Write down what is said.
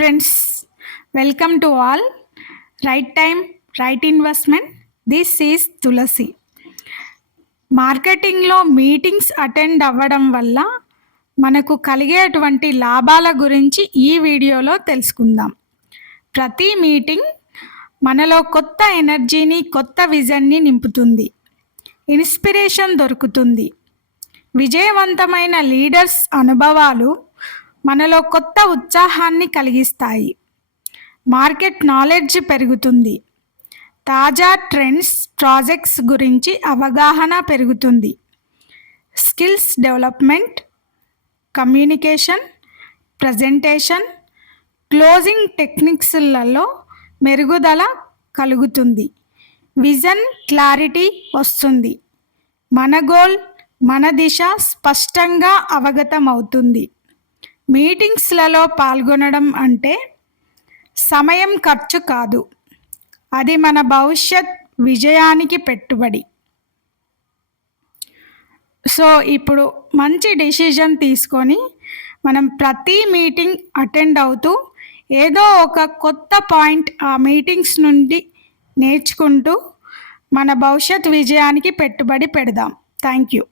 Friends, welcome to all. Right time, right investment. This is Tulasi. మార్కెటింగ్లో meetings attend అవ్వడం వల్ల మనకు కలిగేటువంటి లాభాల గురించి ఈ వీడియోలో తెలుసుకుందాం. ప్రతి మీటింగ్ మనలో కొత్త ఎనర్జీని, కొత్త విజన్ని నింపుతుంది. ఇన్స్పిరేషన్ దొరుకుతుంది. విజయవంతమైన లీడర్స్ అనుభవాలు మనలో కొత్త ఉత్సాహాన్ని కలిగిస్తాయి. మార్కెట్ నాలెడ్జ్ పెరుగుతుంది. తాజా ట్రెండ్స్, ప్రాజెక్ట్స్ గురించి అవగాహన పెరుగుతుంది. Skills development, communication, presentation, closing టెక్నిక్స్లలో మెరుగుదల కలుగుతుంది. విజన్ క్లారిటీ వస్తుంది. మన గోల్, మన దిశ స్పష్టంగా అవగతమవుతుంది. మీటింగ్స్లలో పాల్గొనడం అంటే సమయం ఖర్చు కాదు, అది మన భవిష్యత్ విజయానికి పెట్టుబడి. సో ఇప్పుడు మంచి డెసిషన్ తీసుకొని మనం ప్రతి మీటింగ్ అటెండ్ అవుతూ ఏదో ఒక కొత్త పాయింట్ ఆ మీటింగ్స్ నుండి నేర్చుకుంటూ మన భవిష్యత్ విజయానికి పెట్టుబడి పెడదాం. Thank you.